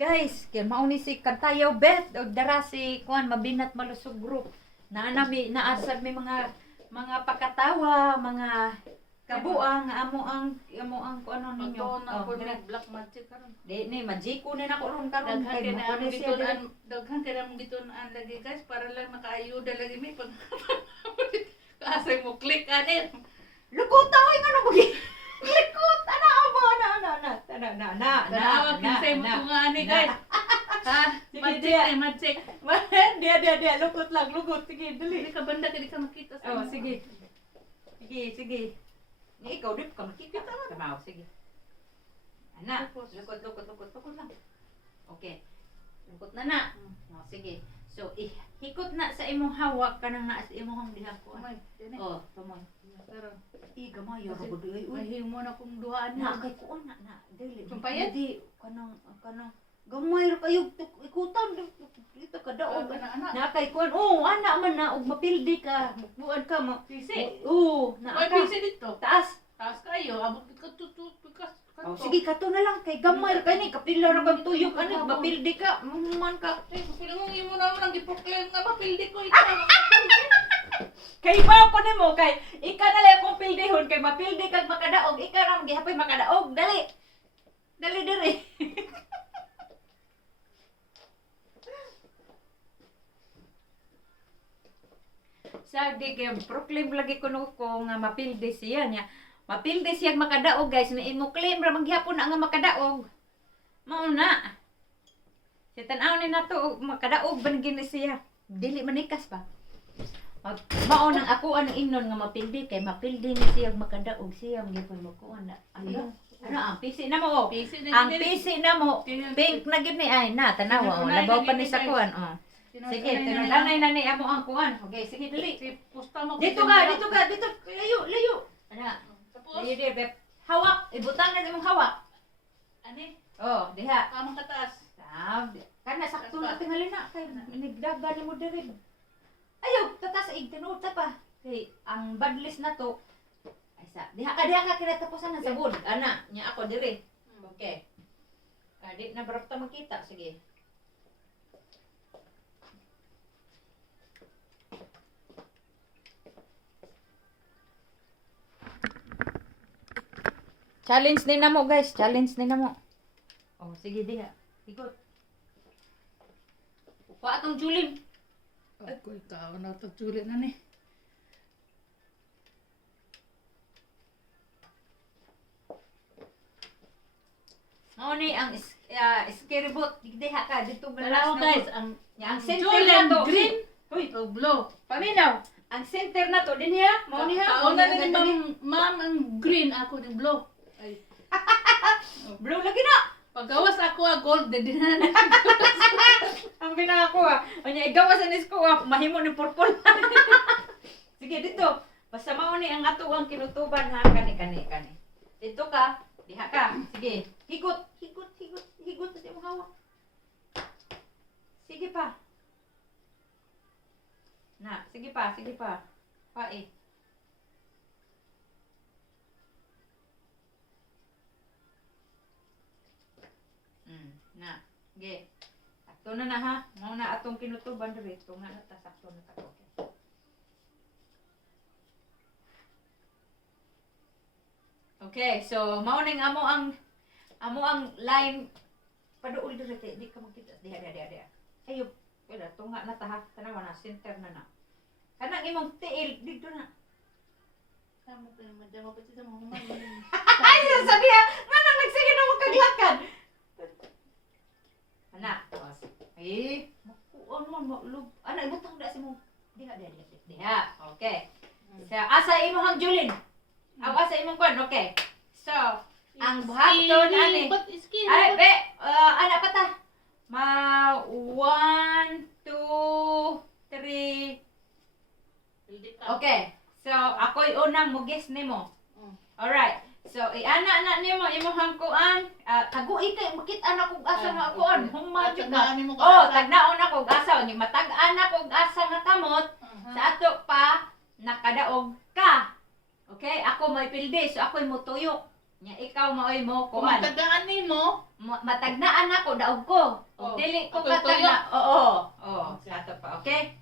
Guys, kay mauni si Kantayaw Bet og dara si kuan Mabinat Malusog Group. Naasad may mga pakatawa, mga kabuang amo ang kuan ninyo. Ito na ko dira. ni black magic karon. Di ni majiko na nako ron karon Daghan kay kay na mo ang siya diri. daghan kay na gitunan lagi guys para lang makaayuda lagi mi pag kasi mo click anin. Lukot tayo nga no bugi. Likot ana amo na. Tawag kinsay mo tunga ani guys. Ha? Magic. Dia lukot lang, lukot. Sige, dali. Dili ka banda kay di ka makita sa. Oh, sige. Sige. Ni ikaw dip ka makita. Tamaw, sige. Ana, lukot lang. Okay. Lukot na. Oh, sige. So, hikot na sa imong hawak kanang naa sa imong diha ko. Umay, dili. Oh, tumoy. Karon. Gamay yo Kasi- robod uy. Mahimo na kong duhaan Na na. kay ko na dili. Sumpayat? Di kanang gamay ra kayo ikutan dito ka daog. Anak. Na kay kuan, ana man na og mapildi ka, buan ka mo. Pisi. Na Ay ka. pisi dito. Taas. Taas kayo, abot ka tutu pikas. Oh, sige kato na lang kay gamay ra kay ni kapila ra kang tuyok ani mapildi ka, man ka. Eh, pila mong imo naman ang giproklem nga mapildi ko ikaw. Kay ba ko nimo kay ika na lang akong pildihon kay mapildi kag makadaog, ika ra gihapoy makadaog, dali. Dali diri. Sagdi kay proclaim lagi kuno ko nga mapildi siya niya. Mapildi siya makadaog guys, may imo claim ra maghapon na nga makadaog. Mao na. Si tan-aw ni nato makadaog ban gini siya. Dili manikas pa. Mao nang ako ang inon nga mapildi kay mapildi ni siya makadaog siya gipon mo kuan na. Ano ang PC na mo? Pisi din Ang din. PC na mo. Pink na gid ni ay na tanawa oh. Labaw pa ni sa kuan oh. Sige, tinanay na ni amo ang kuan. Okay, sige dali. Si pusta mo. Dito layo. Ana. Tapos, Layo di beb. Hawak, ibutang na imong hawak. ani? Oh, diha. Kamang kataas. Kana sakto na tingali na kay nigdaga ni mo diri. Ayaw, tatas ig tinuod ta pa. Kay ang badlist na to. Ay sa, diha ka kinatapusan ng sabon. Ana, nya ako diri. Okay. Di na barap ta makita, sige. Challenge din na mo guys, challenge din na mo. Oh, sige diha. Ikot. Kuha atong Julin. Ako ikaw na tatulit na ni. Mao ni ang scary boat. Diha ka dito Dalaw guys, ang ang center Julian na to. green. Uy, Ikaw blue. paminaw. Ang center na to din niya. Mao ni ha. Kauna na ni ma'am ang green, ako ni blue. Ay. Blue lagi na. Paggawas ako ang gold, din na. Ang ginako ah. Anya igawas anis ko ah. Mahimo ni purple. Sige dito. Basta mao ni ang ato ang kinutuban ha kani. Dito ka. Diha ka. Sige. Higot sa imong hawak. Sige pa. Na, sige pa. Pae. Na. Sige. Sakto na ha. Mao na atong kinutuban diri. Tunga na ta sakto na ta. Okay. Okay, so mao ning amo ang line paduol diri kay di ka makita diha. Ayo, wala tunga na ta ha. Tanawa na center na. Kanang imong tiil dito na. Kamu pa naman, dama pa sa mga Ay, sabi ha. Manang nagsige na mo kaglakad. Anak, ay, makuon mo maulog. Anak, ibutang da si mo. Diha. Okay. So, asa imong Julin? Aw asa imong kwan, okay. So, ang buhaton ani. But skin. Ay, be, anak pata. 1, 2, 3. Okay. So, ako'y unang mugis nimo. Alright. So, iana na nimo imong kuan. Kaguy kay makita na kog asa nga kuan. Humma jud ka. Oh, tagnaon na kog asa ni matag-an na kog asa nga kamot. Sa ato pa nakadaog ka. Okay, ako may pildi so ako'y mutuyok. Nya ikaw maoy mo Kung kuan. magtagaan ni mo, Matagnaan ako daog ko. Oh, Ug dili ko ako'y katagna. Oo. Oo. Ato pa, okay?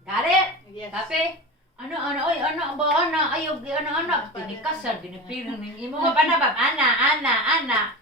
Got it? yes. Kape? Ano, oy, ano ba, ana, ayaw, ano, tinikasan, ginipiling ng imo nga ba na ba? Ana.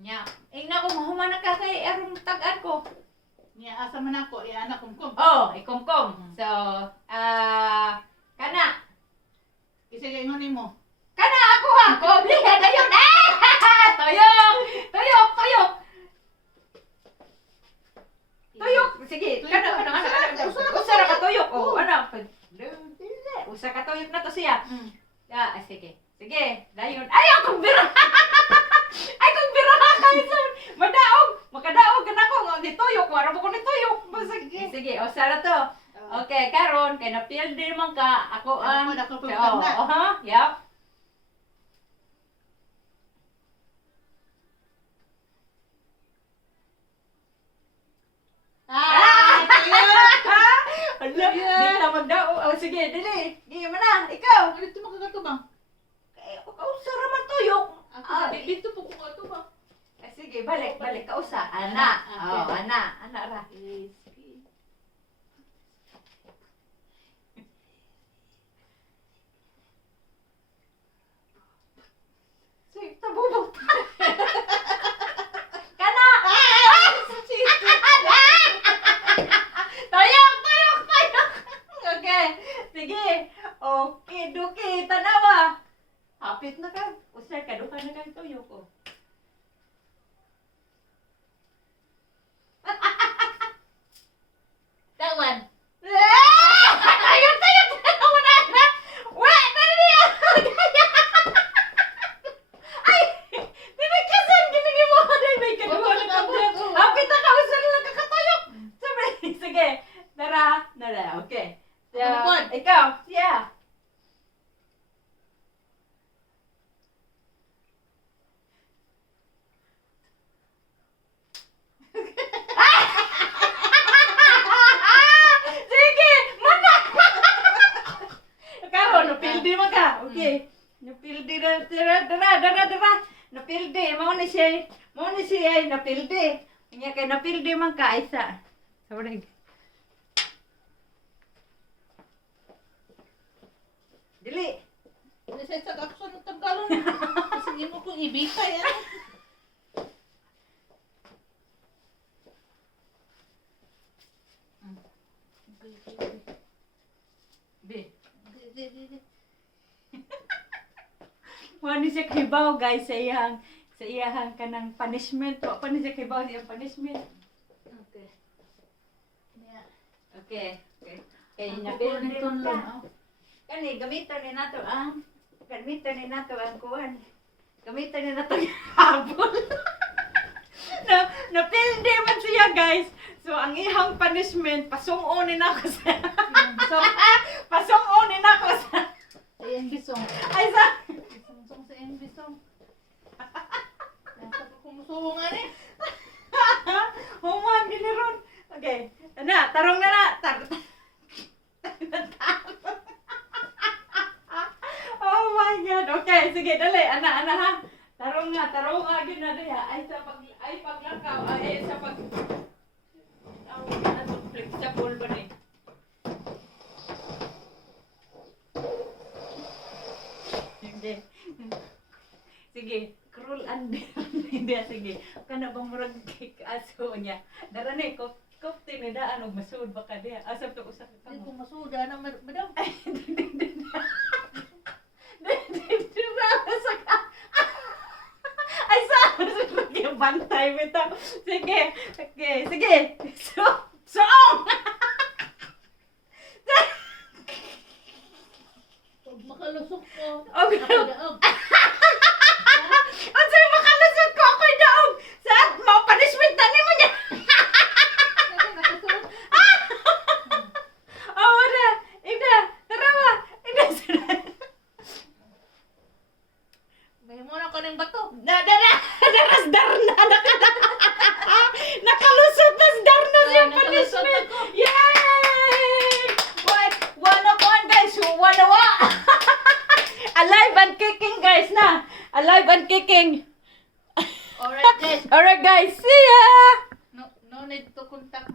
Nya, ingna ko, mahuman na ka kay arong tagaan ko. Niya asa man ako, anak kumkum. Oh, ikumkum. So, kana. Isa ingon nimo. Kana ako ha, koblihan na yun. Tuyok! Tuyok! Sige, kana. Usa ra ka tuyok. Oh, ano? Usa ka tuyok na to siya. Sige. Dayon. Ay, akong bira! Ay, kung bira ka kayo sa makadaog ka na ko. Di tuyok, wala mo ko ni tuyok. Sige, usa ra to. Okay, karon kay na-feel din man ka. Ako ang... Ako Yup. Ala, di na magdao. Oh, sige, dili. Di man na, ikaw. Dito makakatubang. Kausa ra man tuyok. Ako dito po ko katubang. Sige, balik. Kausa. Ana. Oh, ana ra. Sige, tabubog. Kana. Tuyok. Okay. Sige. Okay, duki. Tanawa. Hapit na ka. Usay ka. Duka na kang tuyok ko. That one. Tuyok. Wala na. Wala na niya. Ay! Tinagkasan. Ginigin mo. May kaduwa na kabut. Hapit na ka. Usay na kakatuyok. Sabi. Sige. Tara. Okay. Ikaw. Yeah. Sige, mana? Karon, napildi mo ka. Okay. Napildi na, dara. Napildi, mao ni siya, napildi. Nya kay napildi man ka isa. Sorry. Dili. Isa sa kakso ng Tagalog. Kasi mo kong ibita yan. Be. Wani siya kibaw guys sa iyang kanang punishment. Wa pa ni siya kibaw sa iyang punishment. Okay. Yeah. Okay. Kay Ang napildi kukunin mo ka. ko, Kani gamiton ni nato ang kuan. Gamiton ni nato ang habol. Napildi man siya guys. So ang ihang punishment pasung-onin ako sa pasung-onin ako sa Sa iyang bisong. ay sa Bisong sa iyang bisong. Nasa ko kumusubo nga ni. Human giniron. Okay. Na, tarong na. Oh my God. Okay, sige, dali. Ana ha. Tarong nga gyud na diha. Ay paglakaw, ay sa pag flexible ba ni? Hindi. Sige, cruel under. Hindi, sige. Kana bang murag aso niya. Dara ni, kofte ni daan og masud ba ka diha. Asa to usa ka Hindi mo. ko masuda na madam. Ay, saan? Sige, bantay mo ito. Sige. Okay, sige. Soong! Pag makalusok ko. Okay. Ako daog. Ang sa'yo makalusot ko ako'y daog. Saan? Mga punishment na ni mo niya. Nakasunod. Oh, wala. Ina, tara ba? Ina, May mo na ko ng bato. Darasdar na. Nakalusot na darna siya Nakalusot punishment. ako. Yay! What? 101 guys. 101. Alive and kicking guys. See ya! No need to contact